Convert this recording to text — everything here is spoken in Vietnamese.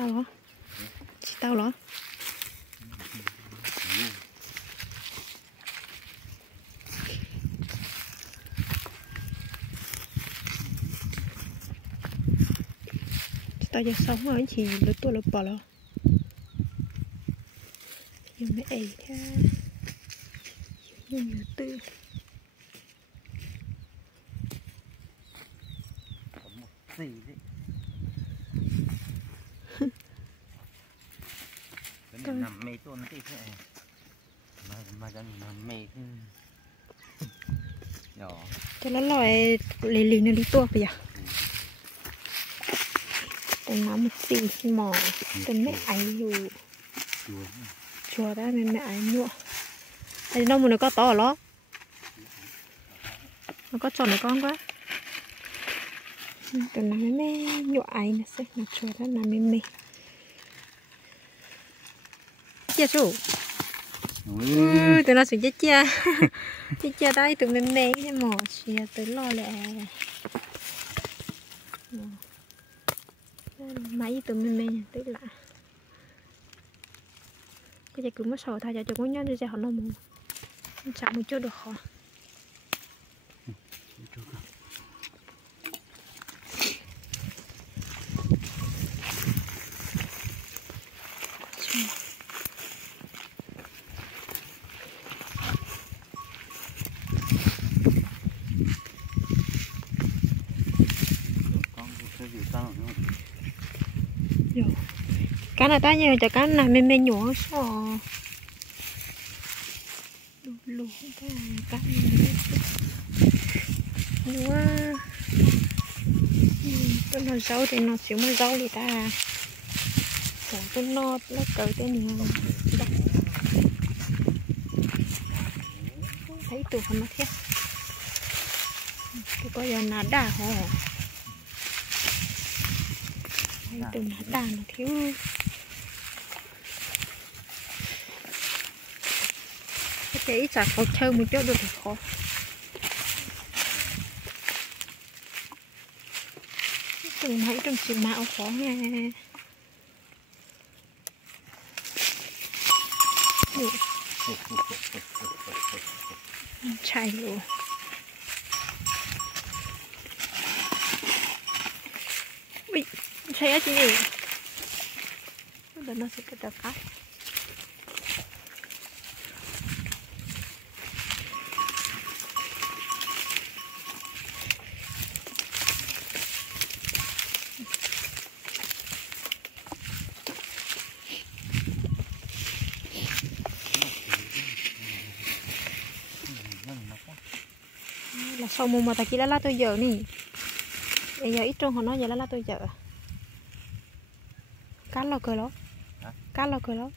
tao hả? Chỉ tao hả? Tao giờ sống ở chỉ lứa tua lứa bò lo. Nhưng mẹ ấy ha, nhiều tư. Gì đấy. Cái này nằm mê tôn tí thế này. Mà cho nằm mê thế. Nhỏ. Cho nó lòi lì lì nó đi tua bây giờ. Tên nó một xì mò. Tên mẹ ấy dù. Chùa đó mẹ ấy nhựa. Đây nó muốn nó có to ở đó. Nó có tròn này con quá. Tên nó mẹ nhựa ấy nó sẽ nó chùa đó là mẹ. Chia chủ. Tụi nó sẽ chia. Chia đây tụi mẹ mẹ cái mỏ chia tới lo lẹ. Máy tụi mẹ mẹ tức là cái gì cũng mất sầu thay cho con nhớ đi ra họ nó mù chạm một chút được họ cá này ta nhờ cho cá này mềm nhỏ sò lù ta cá quá tôi nói rau thì nó xíu mới rau thì ta còn tôi nó cỡ tên này thấy tụi nó thiết tôi có giờ nà đà hồ thấy tụi nó đà nó thiếu cái ít chả khó chơi một chút được thì khó từng mấy trong chiều mạo khó nha chạy luôn bị chạy á chị nhỉ nó sẽ cái cắt là sau mùa mà ta kia lá tôi giờ nè bây giờ ít trong họ nói giờ lá tôi giờ cá lo cười lắm cá lo cười lắm